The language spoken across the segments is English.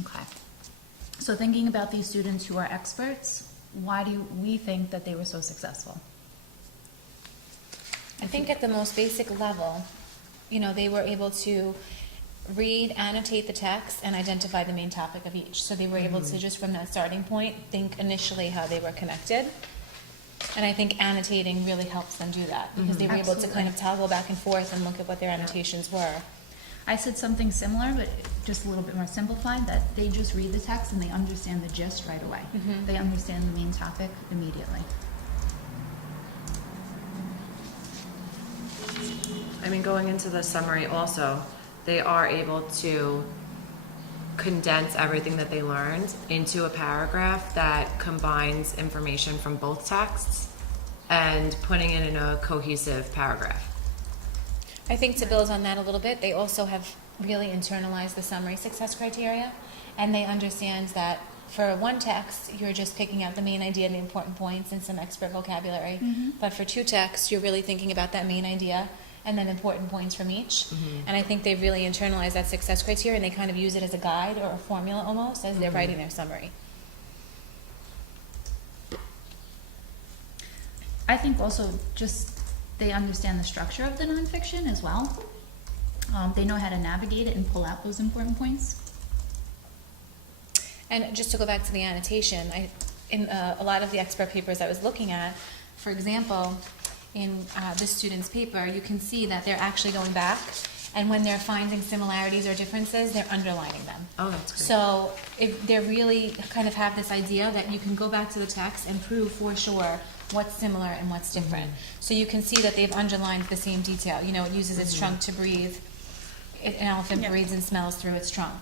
Okay. So thinking about these students who are experts, why do we think that they were so successful? I think at the most basic level, you know, they were able to read, annotate the text, and identify the main topic of each. So they were able to, just from that starting point, think initially how they were connected. And I think annotating really helps them do that, because they were able to kind of toggle back and forth and look at what their annotations were. I said something similar, but just a little bit more simplified, that they just read the text and they understand the gist right away. They understand the main topic immediately. I mean, going into the summary also, they are able to condense everything that they learned into a paragraph that combines information from both texts and putting it in a cohesive paragraph. I think to build on that a little bit, they also have really internalized the summary success criteria, and they understand that for one text, you're just picking out the main idea and the important points and some expert vocabulary. But for two texts, you're really thinking about that main idea and then important points from each. And I think they've really internalized that success criteria, and they kind of use it as a guide or a formula almost as they're writing their summary. I think also just they understand the structure of the nonfiction as well. They know how to navigate it and pull out those important points. And just to go back to the annotation, in a lot of the expert papers I was looking at, for example, in this student's paper, you can see that they're actually going back, and when they're finding similarities or differences, they're underlining them. Oh, that's great. So if they really kind of have this idea that you can go back to the text and prove for sure what's similar and what's different. So you can see that they've underlined the same detail. You know, it uses its trunk to breathe. An elephant breathes and smells through its trunk.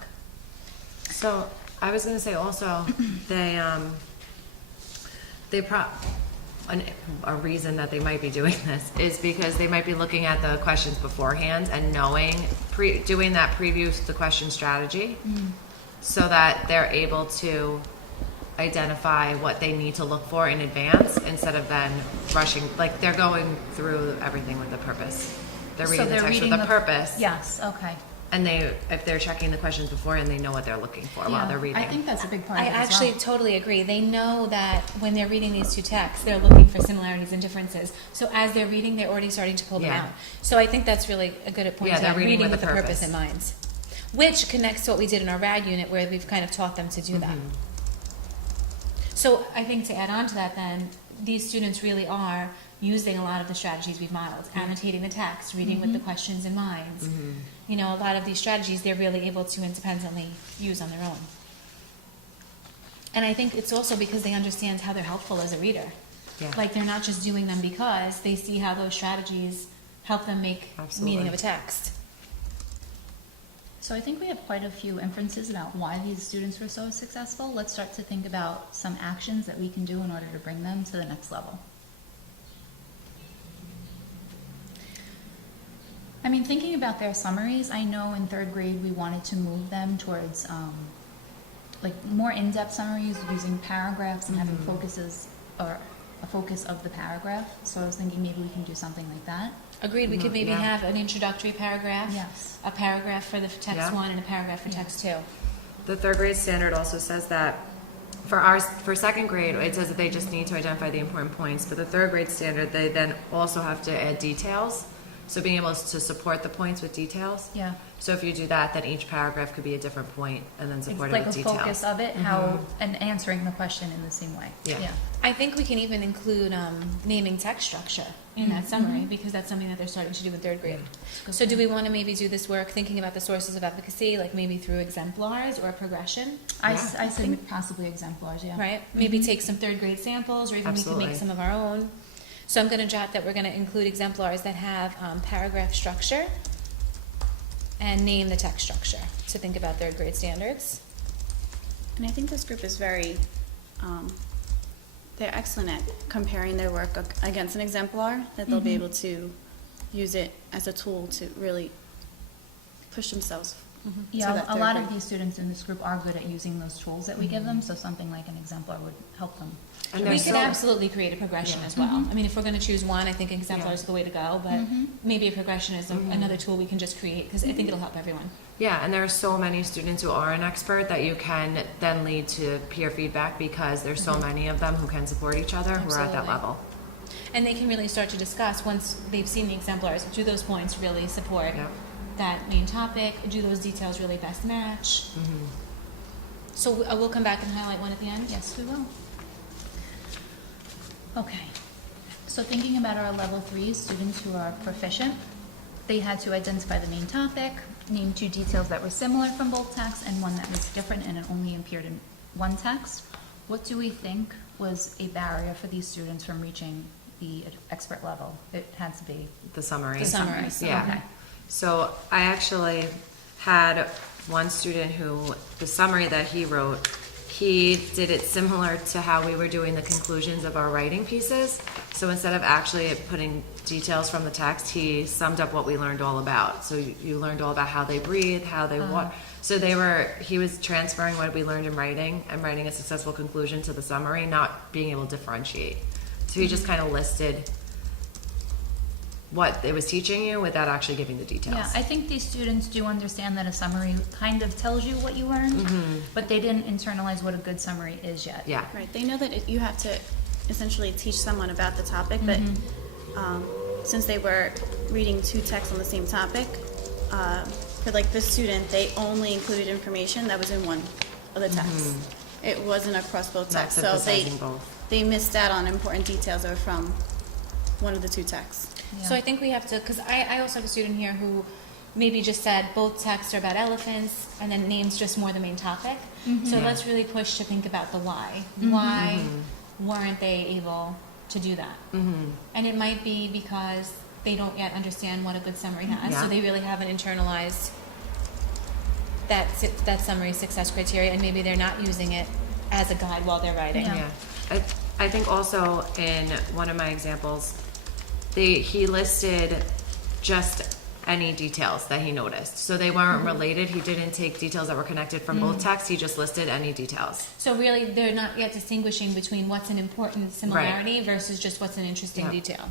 So I was going to say also, a reason that they might be doing this is because they might be looking at the questions beforehand and knowing, doing that preview to the question strategy, so that they're able to identify what they need to look for in advance instead of then rushing. Like, they're going through everything with a purpose. They're reading the text with a purpose. Yes, okay. And if they're checking the questions beforehand, they know what they're looking for while they're reading. I think that's a big part I of it as actually well. totally agree. They know that when they're reading these two texts, they're looking for similarities and differences. So as they're reading, they're already starting to pull them out. So I think that's really a good point. Yeah, they're reading with a a purpose purpose in mind, which connects to what we did in our RAD unit, where we've kind of taught them to do that. So I think to add on to that, then, these students really are using a lot of the strategies we've modeled, annotating the text, reading with the questions in mind. You know, a lot of these strategies they're really able to independently use on their own. And I think it's also because they understand how they're helpful as a reader. Yeah. Like, they're not just doing them because they see how those strategies help them make meaning of a text. So I think we have quite a few inferences about why these students were so successful. Let's start to think about some actions that we can do in order to bring them to the next level. I mean, thinking about their summaries, I know in third grade we wanted to move them towards like more in-depth summaries using paragraphs and having focuses, or a focus of the paragraph. So I was thinking maybe we can do something like that. Agreed. We could maybe Yeah. have an introductory paragraph, Yes. a paragraph for the text Yeah. 1 and a paragraph for text 2. The third grade standard also says that for second grade, it says that they just need to identify the important points. For the third grade standard, they then also have to add details. So being able to support the points with details. Yeah. So if you do that, then each paragraph could be a different point and then It's supported like with a details. focus of it, how, and answering the question in the same way. Yeah. I think we can even include naming text structure in that summary, because that's something that they're starting to do in third grade. So do we want to maybe do this work thinking about the sources of efficacy, like maybe through exemplars or progression, I think possibly exemplars, yeah. right? Maybe take some third grade samples, or even we can Absolutely. make some of our own. So I'm going to jot that we're going to include exemplars that have paragraph structure and name the text structure to think about third grade standards. And I think this group is very, they're excellent at comparing their work against an exemplar, that they'll be able to use it as a tool to really push themselves Yeah, that a third lot of grade. these students in this group are good at using those tools that we give them, so something like an exemplar would help them. And We there's could so- absolutely create a progression Yeah. as well. I mean, if we're gonna choose one, I think exemplar Yeah. is the way to go, but maybe a progression is another tool we can just create, because I think it'll help everyone. Yeah, and there are so many students who are an expert that you can then lead to peer feedback because there's so many of them who can support each other who are at that Absolutely. level. And they can really start to discuss, once they've seen the exemplars, do those points really support Yeah. that main topic? Do those details really best match? So we'll come back and highlight one at the end? Yes, we will. Okay, so thinking about our level 3 students who are proficient, they had to identify the main topic, name 2 details that were similar from both texts and one that was different and it only appeared in one text. What do we think was a barrier for these students from reaching the expert level? It had to be The summary. The summary. Yeah. Okay. So I actually had one student who, the summary that he wrote, he did it similar to how we were doing the conclusions of our writing pieces. So instead of actually putting details from the text, he summed up what we learned all about. So you learned all about how they breathe, how they walk. So he was transferring what we learned in writing and writing a successful conclusion to the summary, not being able to differentiate. So he just kind of listed what it was teaching you without actually giving the details. Yeah, I think these students do understand that a summary kind of tells you what you learned, but they didn't internalize what a good summary is yet. Yeah. Right, they know that you have to essentially teach someone about the topic, but since they were reading 2 texts on the same topic, for like this student, they only included information that was in one of the texts. It wasn't across both Not texts, so synthesizing both. they missed out on important details that were from one of the 2 texts. Yeah. So I think we have to, because I also have a student here who maybe just said both texts are about elephants and then names just more the main topic. So Yeah. let's really push to think about the why. Why weren't they able to do that? And it might be because they don't yet understand what a good summary has, Yeah. so they really haven't internalized that summary success criteria, and maybe they're not using it as a guide while they're writing. Yeah. Yeah. I think also in one of my examples, he listed just any details that he noticed. So they weren't related. He didn't take details that were connected from both texts. He just listed any details. So really, they're not yet distinguishing between what's an important similarity versus just what's an interesting Yeah. detail.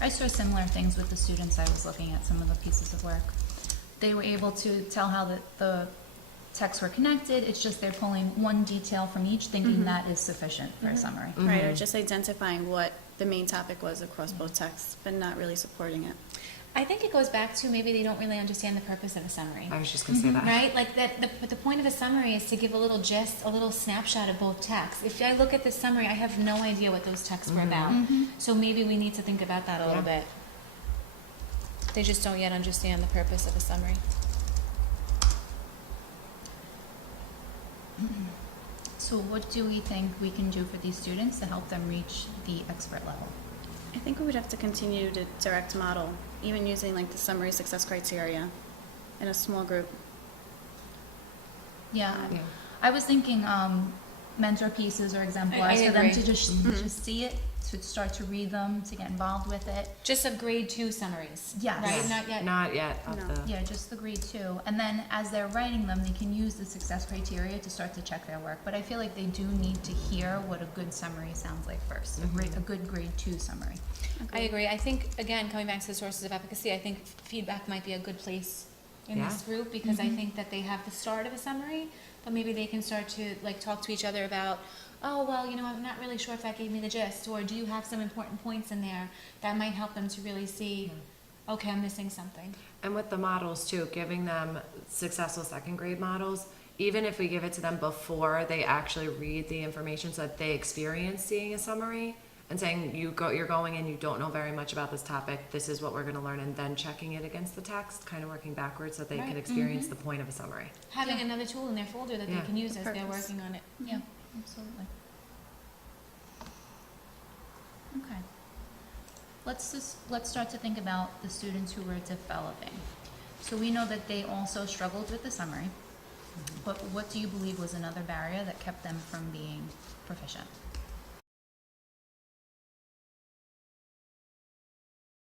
I saw similar things with the students I was looking at, some of the pieces of work. They were able to tell how the texts were connected, it's just they're pulling one detail from each, thinking that is sufficient for a summary. Right, or just identifying what the main topic was across both texts, but not really supporting it. I think it goes back to maybe they don't really understand the purpose of a summary. I was just going to say that. Right? Like the point of a summary is to give a little gist, a little snapshot of both texts. If I look at this summary, I have no idea what those texts were about. So maybe we need to think about that a little bit. They just don't yet understand the purpose of a summary. So what do we think we can do for these students to help them reach the expert level? I think we would have to continue to direct model, even using like the summary success criteria in a small group. Yeah, Yeah. I was thinking mentor pieces or exemplars I for them agree. to just see it, to start to read them, to get involved with it. Just of grade 2 summaries. Yes. Right? Yes. Not yet. Not yet. Of No. the, Yeah, just the grade 2. And then as they're writing them, they can use the success criteria to start to check their work. But I feel like they do need to hear what a good summary sounds like first, a good grade 2 summary. I agree. I think, again, coming back to the sources of efficacy, I think feedback might be a good place in Yeah. this group, because I think that they have the start of a summary, but maybe they can start to like talk to each other about, oh, well, you know, I'm not really sure if that gave me the gist, or do you have some important points in there that might help them to really see, okay, I'm missing something. And with the models too, giving them successful second grade models, even if we give it to them before they actually read the information so that they experience seeing a summary and saying you're going in, you don't know very much about this topic, this is what we're going to learn, and then checking it against the text, kind of working backwards so they Right. can experience the point of a summary. Having Yeah. another tool in their folder that Yeah. they can use as they're Purpose. working on it. Yeah, absolutely. Okay. Let's start to think about the students who were developing. So we know that they also struggled with the summary, but what do you believe was another barrier that kept them from being proficient?